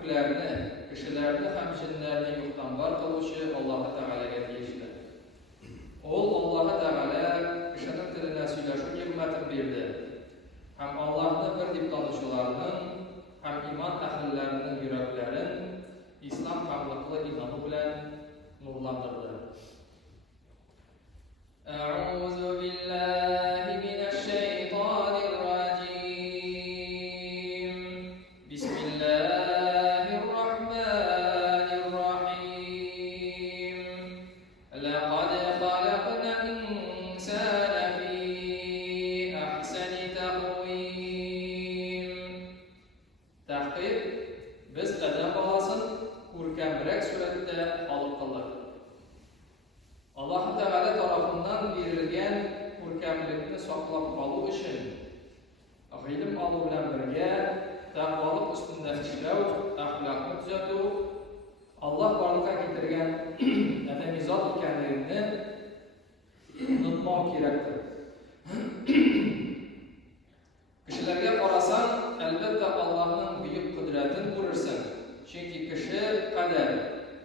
köpüklerini, kişilerini hem cinlerini yoktan var kılışı Allah-u Teala'ya tiyişti. Allah-u Teala kişinin diline söyleşip hikmetin verdi. Hem Allah'ını bir dip tanışılarının, hem iman ehillerinin yüreklerin İslam kamlıklı inanı bilen nurlandırdı. Euzu billahi mineşşeytanirracim. Bismillahirrahmanirrahim. Laqad halaqnal insane fi ahsani taqvim. Tahqiq, biz adam balaсын ko'rkamroq suratda xalq qildik. Allah Teala tarafından verilgan ko'rkamlikni saqlab qolish uchun ilm olish bilan birga taqvolik ustida ishlash, axloqni tuzatuv, Allah barliqqa keltirgan adamiy zot ekanligini unutmoq kerakdir. Kishilarga qarasang, albatta Allohning buyuk qudratini ko'rarsan. Chunki kishi qadar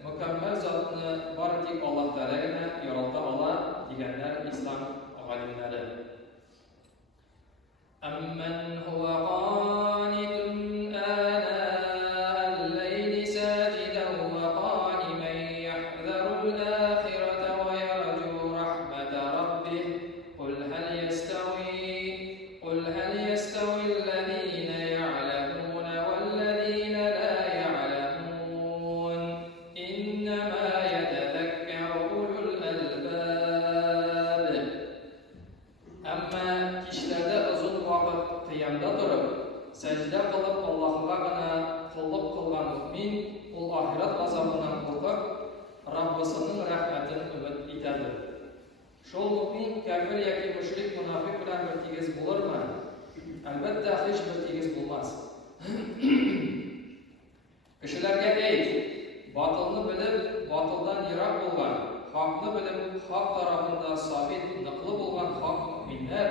mukammal zotni bartik Alloh taolagina yarata ola deganlar islom olimlari. Amman huwa qanitun ana al-layli sajidan wa qaniman yahdharu al-akhirata wa yarju rahmata rabbih qul hal yastawi alladhina ya'lamuna wal ladhina la ya'lamun innama yatadhakkaru ulul albab. Amma kishlarda uzun vaqt qiyamda turib sajda qilib Allohga g'ana qulluq qilgan mu'min ul oxirat azobidan qo'rqib Rabbisining rahmatini umid etadi. Şol mu'min kafir yoki mushrik munofiq bilan bir tegiz bo'larmi? Albatta hech bir tegiz bo'lmas. Kishilarga ayt, botilni bilib, botildan yiroq bo'lgan, haqni bilib, haq tarafida sabit niqli bo'lgan haq mu'minlar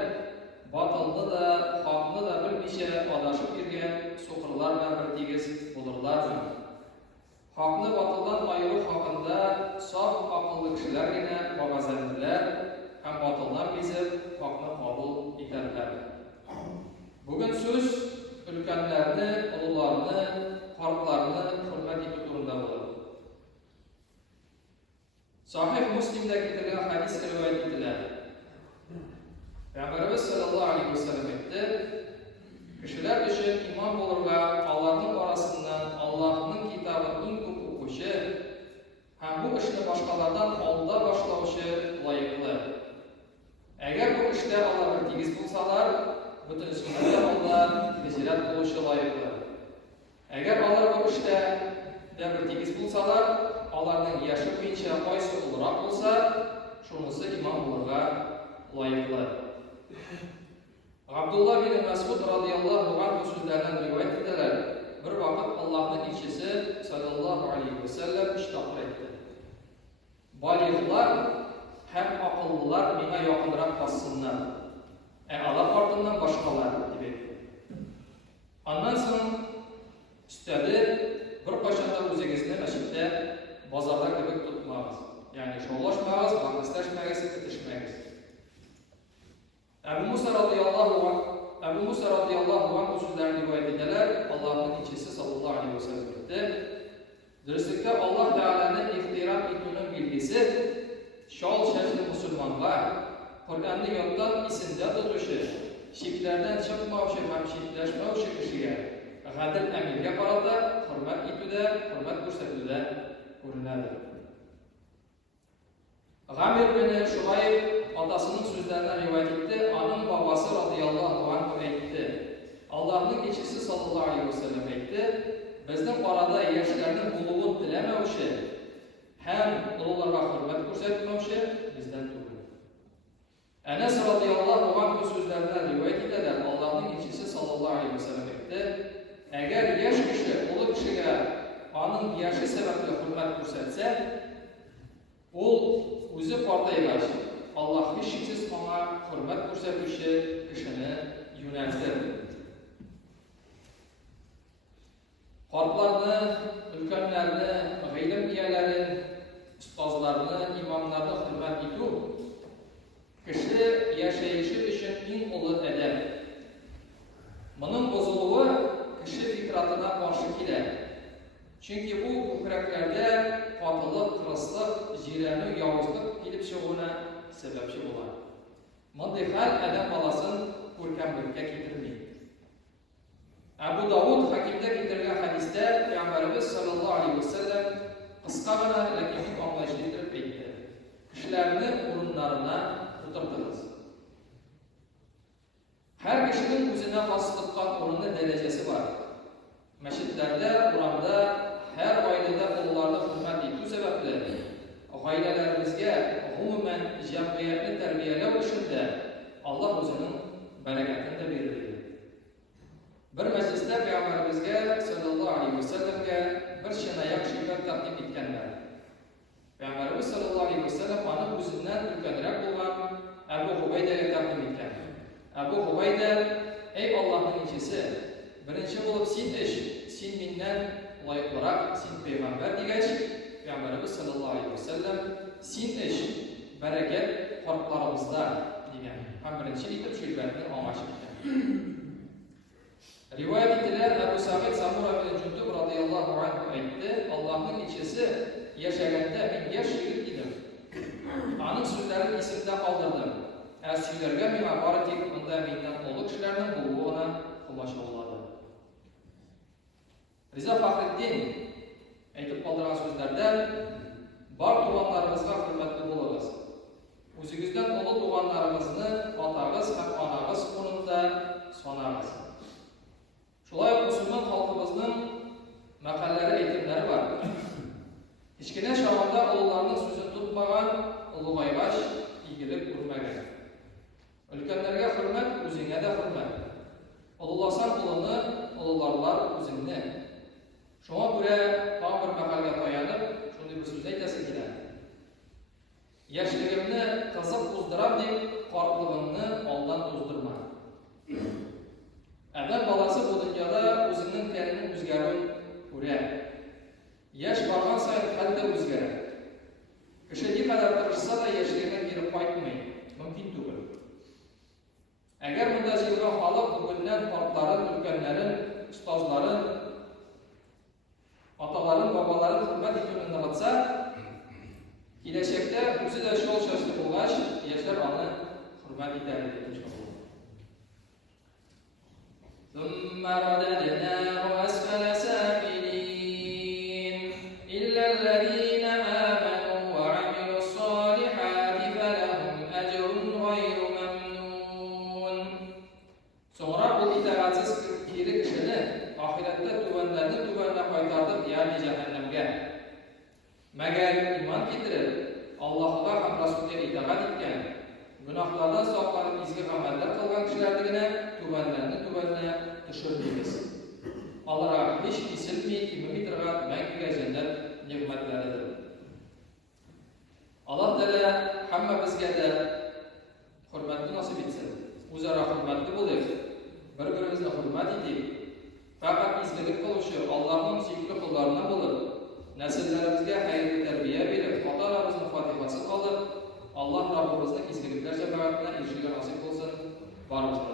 botilni da, haqni da bilmicha adashib yurgan so'qirlar bilan bir tegiz bo'lurlarmi? Haqni botildan ayırı haqında saf aqllı kishilargina bag'azandilar, ham botildan bezib haqni qabul etarlar. Bugun so'z ulkanlarni, ulug'larni, xalqlarni hurmat etib turunda bo'ladi. Sahih Muslimda keltirilgan hadis rivoyat etiladi. Peygamberimiz sallallohu alayhi vasallam aytdi: kishilar uchun imom bo'lurga Allohning orasidan Allohning kitobini eng ko'p o'qishi ham bu ishni boshqalardan oldin boshlovchi loyiqli. Agar bu ishda Alloh bir tegiz bo'lsalar, butun sunnatga Alloh hijrat qilishi loyiqli. Agar ular bu ishda bir tegiz bo'lsalar, ularning yoshi bo'yicha qaysi ulug'roq bo'lsa, shunisi imom bo'lurga loyiqli. Abdullah bin Mas'ud radhiyallohu anhu so'zlaridan rivoyat edilar. Bir vaqt Allohning elchisi sallallohu alayhi vasallam ishtoqli etdi. Balighlar ham aqllilar menga yaqinroq qolsinlar. Allah ortidan boshqalar deb aytdi. Ondan so'ng ustadi bir qachonda o'zingizni masjidda, bozorda kabi tutmaysiz. Ya'ni sho'lashmaysiz, bahslashmaysiz, ketishmaysiz. Abu Musa radhiyallohu anhu so'zlarini rivoyat edilar. Allohning elchisi sallallohu alayhi vasallam aytdi: "Durustlikda Alloh taolaning ehtirom etuvning belgisi shol shashli musulmonlar Qur'onni yoddan esinda tutishi, shirklardan chiqmovchi, hamshirlashmovchi kishiga g'adil amirga qarata hurmat etuvda, hurmat ko'rsatuvda ko'rinadi." G'amir bin Shuayb otasining so'zlaridan rivoyat etdi. Onun babasi radhiyallohu anhu aytdi: Allohning elchisi sallallohu alayhi vasallam aytdi: "Bizning orada yoshlarning ulug'ini tilamovchi, ham ulug'larga hurmat ko'rsatmovchi bizdan tug'il." Anas radhiyallohu anhu so'zlaridan rivoyat etadilar. Allohning elchisi sallallohu alayhi vasallam aytdi: "Agar yosh kishi ulug' kishiga uning yoshi sababli hurmat ko'rsatsa, u o'zi portaylash, Alloh hech shubhasiz ona hurmat ko'rsatuvchi kishini yo'naltirdi." Kartlarını, ülkenlerini, g'ilim iyelerin, ustazlarını, imamlarını hürmet etu, kişi yaşayışı için en ulu edep. Bunun bozuluğu kişi fikratına karşı gelir. Çünkü bu yüreklerde katılık, kırıslık, jireni, yavuzluk gelip çıkığına sebepçi olur. Bunday hal adam balasın görkemlikке getirmeyin. Abu Davud Hakim'de getirilen hadiste Peygamberimiz sallallahu aleyhi ve sellem kıska gana lakin anlayışlı getirip etti. Kişilerini orunlarına oturttunuz. Her kişinin özüne haslıkkan orunun derecesi var. Meşitlerde, Kur'an'da her ailede onlarını hürmet ettiği sebeple ailelerimizge umumen cemiyetli terbiyelev işinde Allah özünün bereketini de verir. Bir mecliste Peygamberimizge sallallahu aleyhi ve sellem'ge bir şenayak şiibet takdim etkenler. Peygamberimiz sallallahu aleyhi ve sellem onun özünden ülkenirek olan Ebu Hubeyde'ye takdim etken. Ebu Hubeyde, ey Allah'ın elçisi, birinci olup sin iş, sin minden layık olarak sin peygamber digeç, Peygamberimiz sallallahu aleyhi ve sellem sin iş, bereket farklarımızda digen. Hem birinci itip şiibetini amaç etken. Rivayet ettiler Ebu Sa'id Samura bin Cündub radıyallahu anh ayette, Allah'ın elçisi yaşaganda ben yaş yigit idim. Anın sözlerini isimde kaldırdım. Süylerge mima baratik unda menden olu kişilerinin bulduğuna kumaşı oladı. Riza Fahreddin aytıp kaldıran sözlerden bar tuğanlarımızga hürmetli bolunuz. Özünüzden olu tuğanlarımızını atağız hem anağız konumda sonağız. Şolay Müslüman halkımızın makalleri, eğitimleri var. Hiçkine şavanda ulularının sözünü tutmagan ulugaygaş, ilgilik urmagan. Ülkenlerge hürmet, özüne de hürmet. Ululasan ulunu, ulularlar özünni. Şuna göre tam bir makalga dayanıp, şunu bir söz eytesi gider. Yaşlığımni kızıp uzduram deyip, farklılığını ondan uzdurma. Adam balası bu dünyada özünün kendinin özgürlüğünü görer. Yaş bargan sayın hal da özgürer. Kişi ne kadar tırışsa da yaşlığına girip kaytmayın. Mümkün değil. Eğer bunda zilga halık bugünden farkların, ülkenlerin, ustazların, ataların, babaların hürmet ettiğini nıgıtsa, gelecekte özü de şol şaşlı olgaç, yaşlar anı hürmet eder. ثم رددناه أسفل سافلين إلا الذين آمنوا وعملوا الصالحات فلهم أجر غير ممنون. Sonra bu itaatsiz kiri kişini ahirette tüvenle kaytardık yani cehennemge. Meğer iman getirip Allah'a hem Resulü'ye itaat etken, günahlardan saklanıp izgi ameller kılgan kişilerdigine tüvenle düşürdüğümüz. Allah'a hiç isilmeyip imimi tırgat menkıge cennet nimetleridir. Allah Teala hamma bizge de hürmetli nasip etsin. Uzara hürmetli bulayık. Bir-birimizle hürmet edip, fakat izgilik kılışı Allah'ın sevgili kullarına bulup, nesillerimizge hayırlı terbiye verip, atalarımızın fatihası kalıp, Allah Rabbimizin izgilikler cemaatine erişiyle nasip olsun. Varımızda.